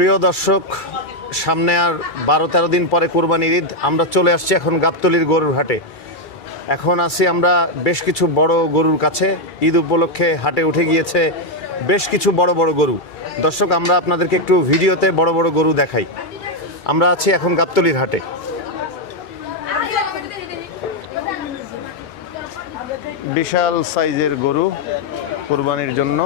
প্রিয় দর্শক, সামনে আর 12-13 দিন পরে কোরবানির ঈদ। আমরা চলে আসছি এখন গাবতলীর গরুর হাটে। এখন আছি আমরা বেশ কিছু বড় গরুর কাছে। ঈদ উপলক্ষে হাটে উঠে গিয়েছে বেশ কিছু বড় বড় গরু। দর্শক, আমরা আপনাদেরকে একটু ভিডিওতে বড় বড় গরু দেখাই। আমরা আছি এখন গাবতলীর হাটে। বিশাল সাইজের গরু কোরবানির জন্য।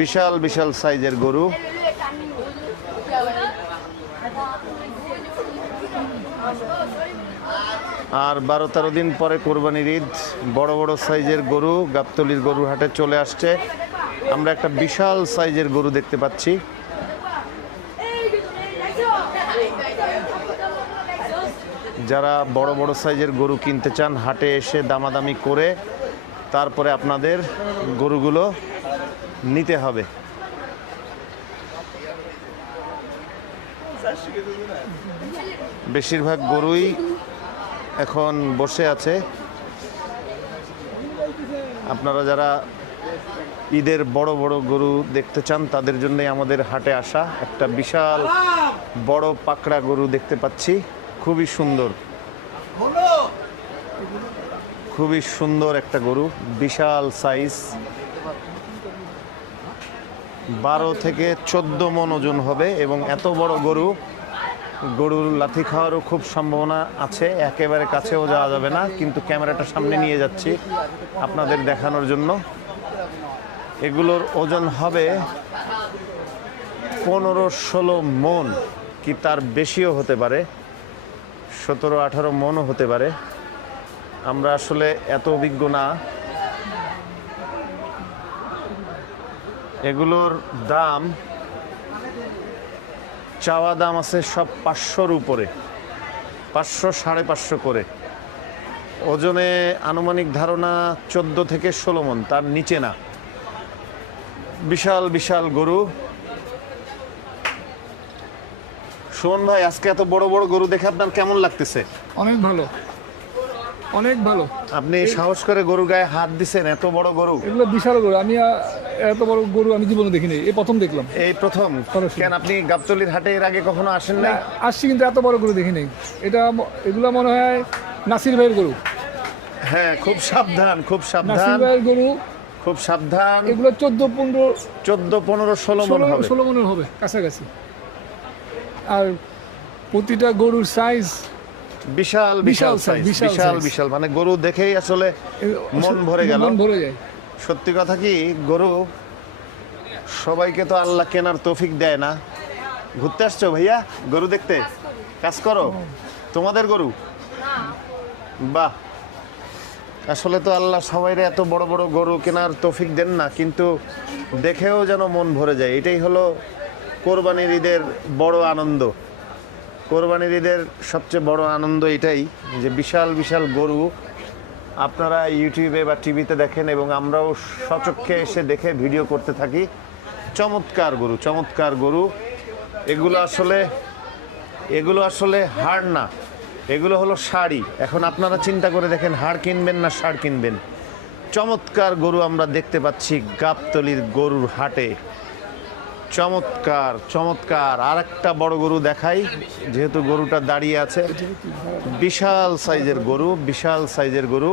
বিশাল বিশাল সাইজের গরু। আর 12-13 দিন পরে কোরবানির ঈদ। বড় বড় সাইজের গরু গাবতলীর গরুর হাটে চলে আসছে। আমরা একটা বিশাল সাইজের গরু দেখতে পাচ্ছি। যারা বড় বড় সাইজের গরু কিনতে চান, হাটে এসে দামাদামি করে তারপরে আপনাদের গরুগুলো নিতে হবে। বেশিরভাগ গরুই এখন বসে আছে। আপনারা যারা ঈদের বড় বড় গরু দেখতে চান তাদের জন্যই আমাদের হাটে আসা। একটা বিশাল বড় পাকড়া গরু দেখতে পাচ্ছি, খুবই সুন্দর, খুবই সুন্দর একটা গরু, বিশাল সাইজ। 12 থেকে 14 মণ ওজন হবে এবং এত বড় গরু, গরুর লাথি খাওয়ারও খুব সম্ভাবনা আছে। একেবারে কাছেও যাওয়া যাবে না, কিন্তু ক্যামেরাটা সামনে নিয়ে যাচ্ছি আপনাদের দেখানোর জন্য। এগুলোর ওজন হবে 15-16 মণ, কি তার বেশিও হতে পারে, 17-18 মণও হতে পারে। আমরা আসলে এত অভিজ্ঞ না। এগুলোর দাম, চাওয়া দাম আছে সব 500-র উপরে, 500-550 করে। ওজনে আনুমানিক ধারণা 14 থেকে 16 মণ, তার নিচে না। বিশাল বিশাল গরু। শোন ভাই, আজকে এত বড় বড় গরু দেখে আপনার কেমন লাগতেছে? অনেক ভালো, অনেক ভালো। আপনি সাহস করে গরুর গায়ে হাত দিছেন, এত বড় গরু। এগুলো বিশাল গরু। আমি এত বড় গরু আমি জীবনে দেখিনি, এই প্রথম দেখলাম। এই প্রথম? সরাসরি। কেন আপনি গাবতলীর হাটে এর আগে কখনো আসেন না? আসছি, কিন্তু এত বড় গরু দেখিনি। এগুলো মনে হয় নাসির ভাইয়ের গরু। হ্যাঁ, খুব সাবধান, খুব নাসির সাবধান, ভাইয়ের গরু। খুব সাবধান। এগুলো 14, 15, 16 মণ হবে। 16 মনের হবে কাছাকাছি। আর প্রতিটা গরুর সাইজ বিশাল বিশাল সাইজ, বিশাল বিশাল size। বিশাল, মানে গরু দেখেই আসলে মন ভরে গেল। মন ভরে যায়। সত্যি কথা কি, গরু সবাইকে তো আল্লাহ কেনার তৌফিক দেয় না। ঘুরতে আসছো ভাইয়া গরু দেখতে? কাজ করো? তোমাদের গরু? বাহ। আসলে তো আল্লাহ সবাইরে এত বড় বড় গরু কেনার তৌফিক দেন না, কিন্তু দেখেও যেন মন ভরে যায়। এটাই হলো কোরবানির ঈদের বড় আনন্দ। কোরবানির ঈদের সবচেয়ে বড় আনন্দ এটাই যে বিশাল বিশাল গরু আপনারা ইউটিউবে বা টিভিতে দেখেন এবং আমরাও সচক্ষে এসে দেখে ভিডিও করতে থাকি। চমৎকার গরু, চমৎকার গরু। এগুলো আসলে হাড় না, এগুলো হলো শাড়ি। এখন আপনারা চিন্তা করে দেখেন, হাড় কিনবেন না ষাঁড় কিনবেন। চমৎকার গরু আমরা দেখতে পাচ্ছি গাবতলীর গরুর হাটে। চমৎকার চমৎকার। আর একটা বড় গরু দেখাই, যেহেতু গরুটা দাঁড়িয়ে আছে। বিশাল সাইজের গরু, বিশাল সাইজের গরু,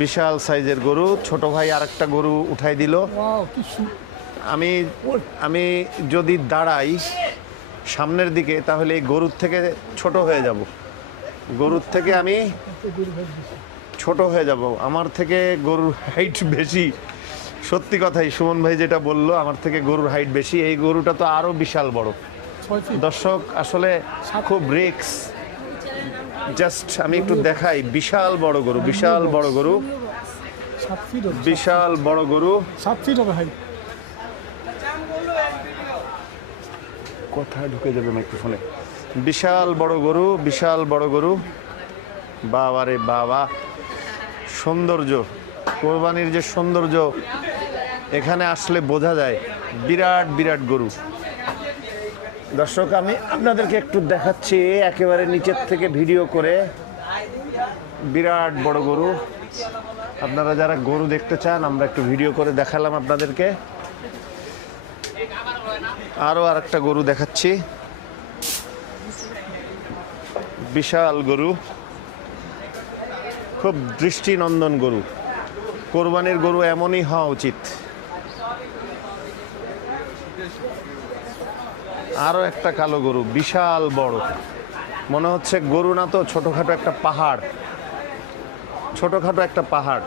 বিশাল সাইজের গরু। ছোট ভাই আর একটা গরু উঠাই দিল। ওয়াও, কি সুন্দর। আমি যদি দাঁড়াই সামনের দিকে, তাহলে এই গরুর থেকে ছোট হয়ে যাব। গরুর থেকে আমি ছোট হয়ে যাব। আমার থেকে গরুর হাইট বেশি। সত্যি কথাই, সুমন ভাই যেটা বললো, আমার থেকে গরুর হাইট বেশি। এই গরুটা তো আরো বিশাল বড়। 6 ফিট। দর্শক, আসলে খুব রিস্ক। জাস্ট আমি একটু দেখাই, বিশাল বড় গরু, বিশাল বড় গরু, 7 ফিট হবে। বিশাল বড় গরু। 7 ফিট হবে হাইট। কোথায় ঢুকে যাবে মাইক্রোফোনে? বিশাল বড় গরু, বিশাল বড় গরু। বাবা রে বাবা, সৌন্দর্য, কোরবানির যে সৌন্দর্য এখানে আসলে বোঝা যায়। বিরাট বিরাট গরু। দর্শক, আমি আপনাদেরকে একটু দেখাচ্ছি একেবারে নিচের থেকে ভিডিও করে। বিরাট বড় গরু। আপনারা যারা গরু দেখতে চান আমরা একটু ভিডিও করে দেখালাম আপনাদেরকে। আরও আরেকটা গরু দেখাচ্ছি, বিশাল গরু, খুব দৃষ্টিনন্দন গরু। কোরবানির গরু এমনই হওয়া উচিত। আরও একটা কালো গরু, বিশাল বড়, মনে হচ্ছে গরু না তো ছোটোখাটো একটা পাহাড়, ছোটোখাটো একটা পাহাড়।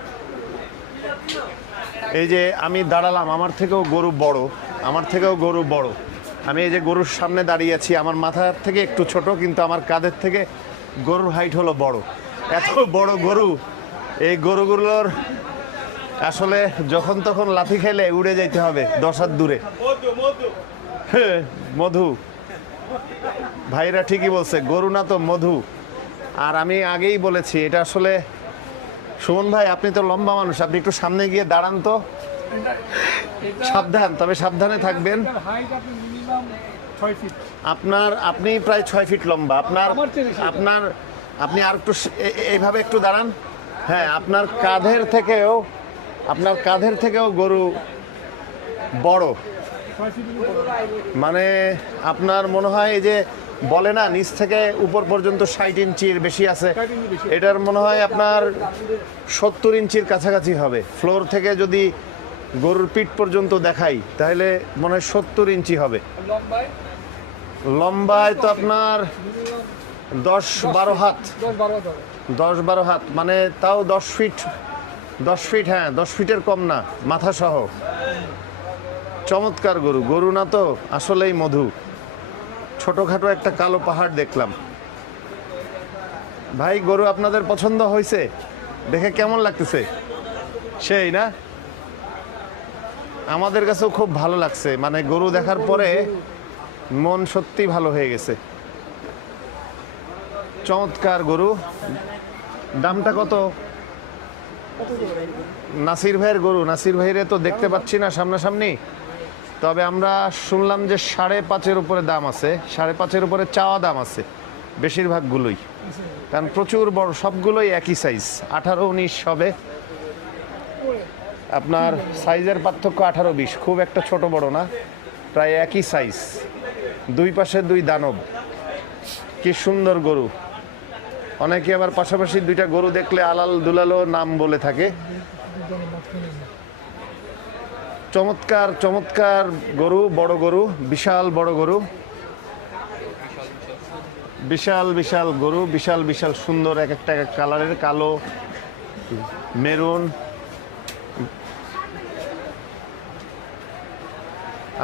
এই যে আমি দাঁড়ালাম, আমার থেকেও গরু বড়, আমার থেকেও গরু বড়। আমি এই যে গরুর সামনে দাঁড়িয়ে আছি, আমার মাথার থেকে একটু ছোট, কিন্তু আমার কাঁধের থেকে গরুর হাইট হলো বড়। এত বড় গরু, এই গরুগুলোর আসলে যখন তখন লাথি খেলে উড়ে যেতে হবে 10 হাত দূরে। মধু, ভাইরা ঠিকই বলছে, গরু না তো মধু। আর আমি আগেই বলেছি এটা আসলে, সুমন ভাই আপনি তো লম্বা মানুষ, আপনি একটু সামনে গিয়ে দাঁড়ান তো। সাবধান, তবে সাবধানে থাকবেন। আপনি প্রায় 6 ফিট লম্বা। আপনি আর একটু এইভাবে একটু দাঁড়ান। হ্যাঁ, আপনার কাঁধের থেকেও গরু বড়। মানে আপনার মনে হয় এই যে বলে না নিচ থেকে উপর পর্যন্ত 60 ইঞ্চির বেশি আছে, এটার মনে হয় আপনার 70 ইঞ্চির কাছাকাছি হবে। ফ্লোর থেকে যদি গরুর পিঠ পর্যন্ত দেখাই তাহলে মনে হয় 70 ইঞ্চি হবে। লম্বায় তো আপনার 10-12 হাত, 10-12 হাত, মানে তাও 10 ফিট, হ্যাঁ 10 ফিটের কম না, মাথা সহ। চমৎকার গরু, গরু না তো আসলেই মধু। ছোটখাটো একটা কালো পাহাড় দেখলাম। ভাই গরু আপনাদের পছন্দ হয়েছে? দেখে কেমন লাগতেছে? সেই না, আমাদের কাছেও খুব ভালো লাগছে। মানে গরু দেখার পরে মন সত্যি ভালো হয়ে গেছে। চমৎকার গরু। দামটা কত? নাসির ভাইয়ের গরু, নাসির ভাইরে তো দেখতে পাচ্ছি না সামনাসামনি, তবে আমরা শুনলাম যে 5.5-এর উপরে দাম আছে, 5.5-এর উপরে চাওয়া দাম আছে বেশিরভাগগুলোই, কারণ প্রচুর বড়, সবগুলোই একই সাইজ, 18-19 হবে। আপনার সাইজের পার্থক্য 18-20, খুব একটা ছোট বড় না, প্রায় একই সাইজ। দুই পাশে দুই দানব, কি সুন্দর গরু। অনেকে আবার পাশাপাশি দুইটা গরু দেখলে আলাল দুলালো নাম বলে থাকে। চমৎকার চমৎকার গরু, বড় গরু, বিশাল বড় গরু, বিশাল বিশাল গরু, বিশাল বিশাল সুন্দর, এক একটা এক কালারের, কালো, মেরুন।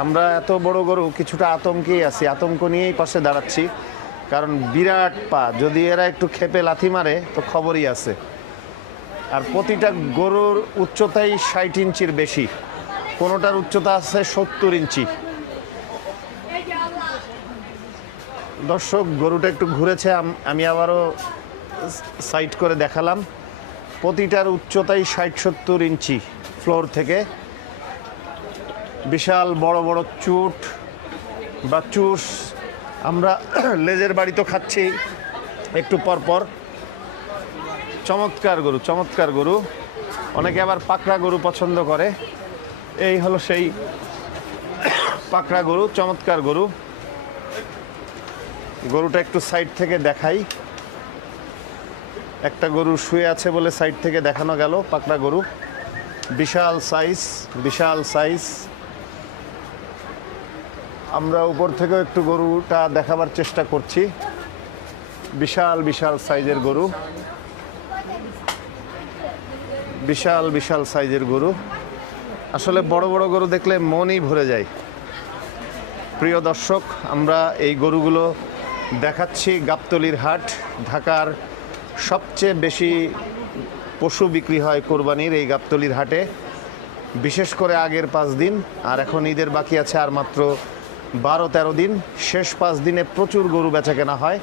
আমরা এত বড় গরু কিছুটা আতঙ্কেই আছি, আতঙ্ক নিয়েই পাশে দাঁড়াচ্ছি, কারণ বিরাট পা, যদি এরা একটু খেপে লাথি মারে তো খবরই আছে। আর প্রতিটা গরুর উচ্চতাই 60 ইঞ্চির বেশি, কোনোটার উচ্চতা আছে 70 ইঞ্চি। দর্শক গরুটা একটু ঘুরেছে, আমি আবারও সাইড করে দেখালাম। প্রতিটার উচ্চতাই 60-70 ইঞ্চি ফ্লোর থেকে। বিশাল বড় বড় চুট বা চুষ, আমরা লেজের বাড়ি তো খাচ্ছি একটু পর পর। চমৎকার গরু, চমৎকার গরু। অনেকে আবার পাকড়া গরু পছন্দ করে, এই হলো সেই পাকড়া গরু, চমৎকার গরু। গরুটা একটু সাইড থেকে দেখাই। একটা গরু শুয়ে আছে বলে সাইড থেকে দেখানো গেল, পাকড়া গরু, বিশাল সাইজ, বিশাল সাইজ। আমরা উপর থেকেও একটু গরুটা দেখাবার চেষ্টা করছি। বিশাল বিশাল সাইজের গরু, বিশাল বিশাল সাইজের গরু। আসলে বড় বড় গরু দেখলে মনই ভরে যায়। প্রিয় দর্শক, আমরা এই গরুগুলো দেখাচ্ছি গাবতলীর হাট, ঢাকার সবচেয়ে বেশি পশু বিক্রি হয় কোরবানির এই গাবতলীর হাটে, বিশেষ করে আগের 5 দিন। আর এখন ঈদের বাকি আছে আর মাত্র 12-13 দিন। শেষ 5 দিনে প্রচুর গরু বেচা কেনা হয়।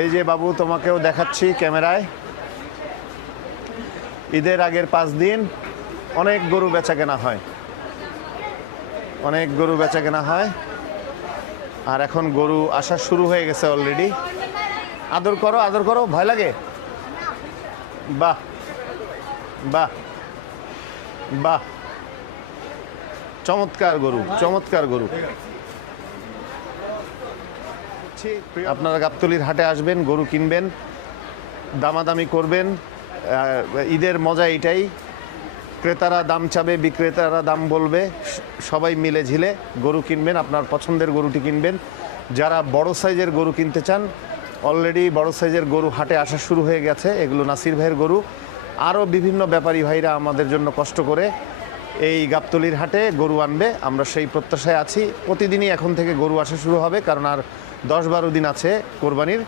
এই যে বাবু, তোমাকেও দেখাচ্ছি ক্যামেরায়, ঈদের আগের 5 দিন অনেক গরু বেচা কেনা হয়, অনেক গরু বেচা কেনা হয়। আর এখন গরু আসা শুরু হয়ে গেছে অলরেডি। আদর করো, আদর করো, ভয় লাগে, বাহ বাহ বাহ, চমৎকার গরু, চমৎকার গরু। আপনারা গাবতলীর হাটে আসবেন, গরু কিনবেন, দামাদামি করবেন। ঈদের মজা এটাই, ক্রেতারা দাম চাবে, বিক্রেতারা দাম বলবে, সবাই মিলে ঝিলে গরু কিনবেন, আপনার পছন্দের গরুটি কিনবেন। যারা বড় সাইজের গরু কিনতে চান, অলরেডি বড় সাইজের গরু হাটে আসা শুরু হয়ে গেছে। এগুলো নাসির ভাইয়ের গরু। আরও বিভিন্ন ব্যাপারী ভাইরা আমাদের জন্য কষ্ট করে এই গাবতলীর হাটে গরু আনবে, আমরা সেই প্রত্যাশায় আছি। প্রতিদিনই এখন থেকে গরু আসা শুরু হবে, কারণ আর 10-12 দিন আছে কোরবানির।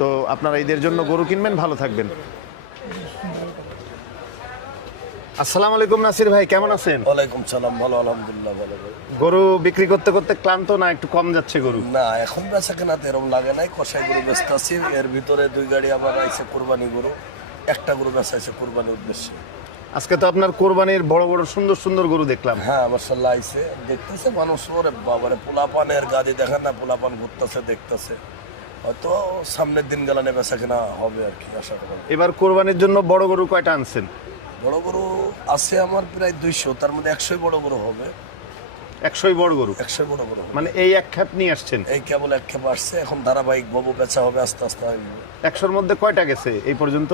তো আপনারা ঈদের জন্য গরু কিনবেন, ভালো থাকবেন। আসসালামু আলাইকুম নাসির ভাই, কেমন আছেন? ওয়ালাইকুম সালাম, ভালো আলহামদুলিল্লাহ। ভালো ভাই। গরু বিক্রি করতে করতে ক্লান্ত না, একটু কম যাচ্ছে গরু? না, এখন বেচা কেনা তো এরকম লাগে নাই, কষাই গরু বেচতে আছি। এর ভিতরে 2 গাড়ি আবার আইছে কোরবানি গরু, একটা গরু বেচা আছে কোরবানির উদ্দেশ্যে। আজকে তো আপনার কোরবানির বড় বড় সুন্দর সুন্দর গরু দেখলাম। হ্যাঁ মাশাআল্লাহ, আইছে দেখতেছে মানুষ। ওরে বাবারে, পোলাপানের গাদি দেখেন না, পোলাপান ঘুরতেছে, দেখতেছে। হয়তো সামনের দিন গেলানে বেচা কেনা হবে আর কি, আশা করি। এবার কোরবানির জন্য বড় গরু কয়টা আনছেন? বড় গরু আছে আমার প্রায় 200, তার মধ্যে 100 বড় গরু হবে। 100 বড় গরু? 100 বড় গরু হবে। মানে এই এক খেপ নিয়ে আসছেন? এই কেবল এক খেপ আসছে, এখন ধারাবাহিক বাবু বেচা হবে, আস্তে আস্তে আসবে। 100-র মধ্যে কয়টা গেছে এই পর্যন্ত?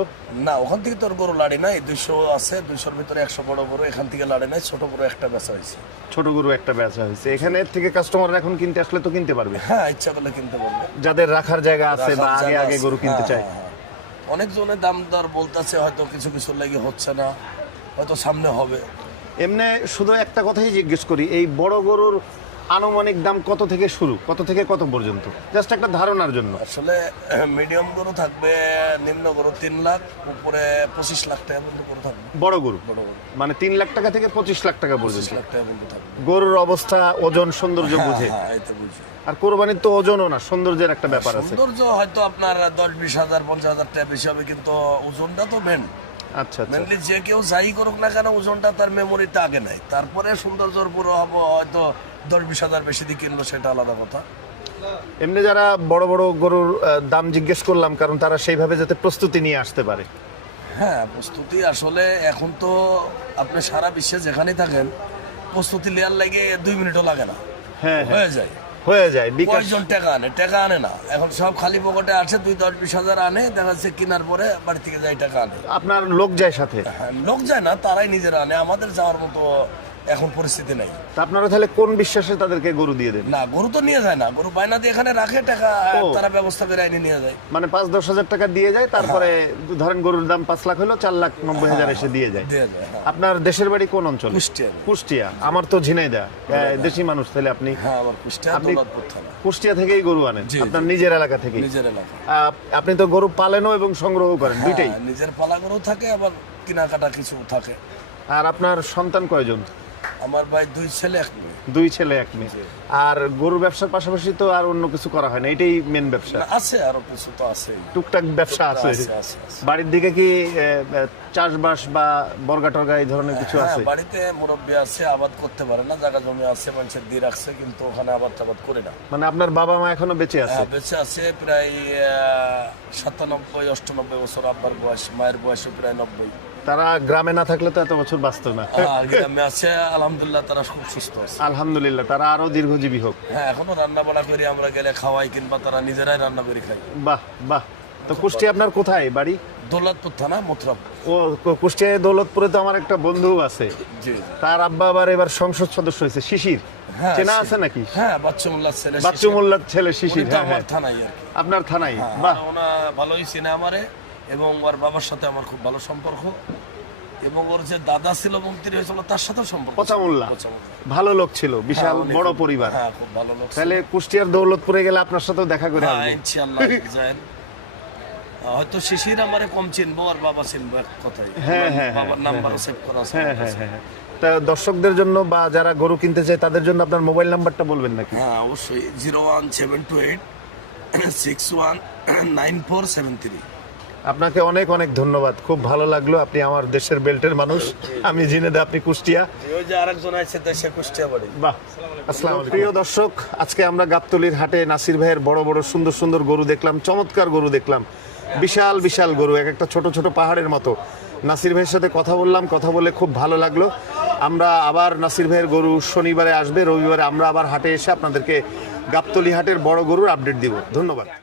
না, ওখান থেকে তোর গরু লাড়ি নাই, 200 আছে, 200-র ভিতরে 100 বড় গরু, এখান থেকে লাড়ি নাই, ছোট গরু একটা বেচা হয়েছে। ছোট গরু একটা বেচা হয়েছে। এখানে থেকে কাস্টমাররা এখন কিনতে আসলে তো কিনতে পারবে? হ্যাঁ, ইচ্ছা করলে কিনতে পারবে, যাদের রাখার জায়গা আছে বা রাখার আগে জায়গা আগে আছে। গরু কিনতে হ্যাঁ, চায়। হ্যাঁ, হ্যাঁ। অনেক জনের দাম দর বলতেছে, হয়তো কিছু কিছু লাগে হচ্ছে না, হয়তো সামনে হবে। এমনি শুধু একটা কথাই জিজ্ঞেস করি, এই বড় গরুর আনুমানিক দাম কত থেকে শুরু, কত থেকে কত পর্যন্ত, জাস্ট একটা ধারণার জন্য? আসলে মিডিয়াম গরু থাকবে, নিম্ন গরু 3 লাখ, উপরে 25 লাখ টাকা পর্যন্ত গরু থাকবে। বড় গরু বড় গরু মানে 3 লাখ টাকা থেকে 25 লাখ টাকা 25 পর্যন্ত লাখ টাকা পর্যন্ত থাকবে। গরুর অবস্থা, ওজন, সৌন্দর্য হ্যাঁ, বুঝে। হ্যাঁ, এই তো বুঝি। আর কোরবানির তো ওজনও না, সৌন্দর্যের একটা ব্যাপার আছে। সৌন্দর্য হয়তো আপনার 10-20 হাজার 50 হাজার টাকা বেশি হবে, কিন্তু ওজনটা তো মেন। আচ্ছা আচ্ছা। মেনলি যে কেউ যাই করুক না কেন, ওজনটা তার মেমোরিতে আগে নাই, তারপরে সৌন্দর্যর পুরো হবো। হয়তো 10-20 হাজার বেশি দিয়ে কিনলো, সেটা আলাদা কথা। এমনি যারা বড় বড় গরুর দাম জিজ্ঞেস করলাম, কারণ তারা সেইভাবে যাতে প্রস্তুতি নিয়ে আসতে পারে। হ্যাঁ, প্রস্তুতি আসলে এখন তো আপনি সারা বিশ্বে যেখানেই থাকেন, প্রস্তুতি নেওয়ার লাগে 2 মিনিটও লাগে না, হ্যাঁ হয়ে যায়। হয়ে যায়। বিকাশ কয়েকজন টাকা আনে, টাকা আনে না, এখন সব খালি পকেটে আছে। 2-10-20 হাজার আনে, দেখা যাচ্ছে কেনার পরে বাড়ি থেকে যাই টাকা আনে। আপনার লোক যায় সাথে? হ্যাঁ, লোক যায় না, তারাই নিজেরা আনে, আমাদের যাওয়ার মতো এখন পরিস্থিতি নাই। তা আপনারা তাহলে কোন বিশ্বাসে তাদেরকে গরু দিয়ে দেন? না, গরু তো নিয়ে যায় না, গরু বায়না দিয়ে এখানে রাখে, টাকা তারা ব্যবস্থা করে আইনে নিয়ে যায়। মানে 5-10 হাজার টাকা দিয়ে যায়, তারপরে ধরেন গরুর দাম 5 লাখ হলো, 4,90,000 এসে দিয়ে যায়। দিয়ে যায়, হ্যাঁ। আপনার দেশের বাড়ি কোন অঞ্চলে? কুষ্টিয়া। কুষ্টিয়া। আমার তো ঝিনাইদহ। দেশি মানুষ তাহলে আপনি? হ্যাঁ, আমার কুষ্টিয়া, আপনি দৌলতপুর থানা। কুষ্টিয়া থেকেই গরু আনেন? জি, আপনার নিজের এলাকা থেকেই? নিজের এলাকা। আপনি তো গরু পালেনও এবং সংগ্রহ করেন, দুইটাই? হ্যাঁ, নিজের পালা গরু থাকে, আবার কেনাকাটা কিছু থাকে। আর আপনার সন্তান কয়জন? আমার ভাই 2 ছেলে 1 মেয়ে। 2 ছেলে 1 মেয়ে। আর গরু ব্যবসার পাশাপাশি তো আর অন্য কিছু করা হয় না, এটাই মেন ব্যবসা? না, আছে আরো কিছু তো আছে, টুকটাক ব্যবসা আছে। আছে। বাড়ির দিকে কি চাষবাস বা বর্গা টর্গা এই ধরনের কিছু হ্যাঁ, আছে? বাড়িতে মুরব্বী আছে, আবাদ করতে পারে না, জায়গা জমি আছে, মানুষের দিয়ে রাখছে, কিন্তু ওখানে আবাদ টাবাদ করে না। মানে আপনার বাবা মা এখনো বেঁচে আছে? হ্যাঁ, বেঁচে আছে, প্রায় 97-98 বছর আব্বার বয়স, মায়ের বয়স প্রায় 90। তারা গ্রামে না থাকলে তো এত বছর বাঁচত না। গ্রামে আছে, আলহামদুলিল্লাহ, তারা খুব সুস্থ আছে। আলহামদুলিল্লাহ, তারা আরো দীর্ঘজীবী হোক। হ্যাঁ, এখনো রান্না বান্না করি, আমরা গেলে খাওয়াই, কিংবা তারা নিজেরাই রান্না করে খাই। বাহ বাহ। তো কুষ্টিয়া আপনার কোথায় বাড়ি? দৌলতপুর থানা, মথুরাপুর। ও, কুষ্টিয়ায় দৌলতপুরে তো আমার একটা বন্ধু আছে, জি। তার আব্বা আবার এবার সংসদ সদস্য হয়েছে, শিশির। হ্যাঁ, চেনা আছে নাকি? হ্যাঁ, বাচ্চু মোল্লার ছেলে। বাচ্চু মোল্লার ছেলে শিশির। উনি তো হ্যাঁ আমার হ্যাঁ, থানায় আর কি। আপনার থানায়? হ্যাঁ, বাহ। ওনা ভালোই চেনে আমারে, এবং ওর বাবার সাথে আমার খুব ভালো সম্পর্ক, এবং ওর যে দাদা ছিল মন্ত্রী হয়েছিল, তার সাথেও সম্পর্ক। পচামোল্লা পচামোল্লা। ভালো লোক ছিল, বিশাল হ্যাঁ, উনি বড় খুব- পরিবার। হ্যাঁ, খুব ভালো লোক ছিল। তাহলে কুষ্টিয়ার দৌলতপুরে গেলে আপনার সাথেও দেখা করে হ্যাঁ, আসবো। ইনশাআল্লাহ যায়েন। হয়তো শিশির আমারে কম চিনবো, আর বাবা চিনবো, এক কথাই। হ্যাঁ, ওনার হ্যাঁ, বাবার হ্যাঁ, নাম্বারও সেভ করা আছে হ্যাঁ আমার হ্যাঁ কাছে। হ্যাঁ হ্যাঁ। তা দর্শকদের জন্য বা যারা গরু কিনতে চায় তাদের জন্য আপনার মোবাইল নাম্বারটা বলবেন নাকি? হ্যাঁ, অবশ্যই। 01728 619473। আপনাকে অনেক অনেক ধন্যবাদ, খুব ভালো লাগলো। আপনি আমার দেশের বেল্টের মানুষ, আমি ঝিনাইদহ, আপনি কুষ্টিয়া। ওই যে আরেকজন আছে, দেশে কুষ্টিয়া বাড়ি। বাহ। আসসালামু আলাইকুম প্রিয় দর্শক, আজকে আমরা গাবতলীর হাটে নাসির ভাইয়ের বড় বড় সুন্দর সুন্দর গরু দেখলাম, চমৎকার গরু দেখলাম। বিশাল বিশাল গরু, এক একটা ছোট ছোট পাহাড়ের মতো। নাসির ভাইয়ের সাথে কথা বললাম, কথা বলে খুব ভালো লাগলো। আমরা আবার নাসির ভাইয়ের গরু শনিবারে আসবে, রবিবারে আমরা আবার হাটে এসে আপনাদেরকে গাবতলী হাটের বড় গরুর আপডেট দিব। ধন্যবাদ।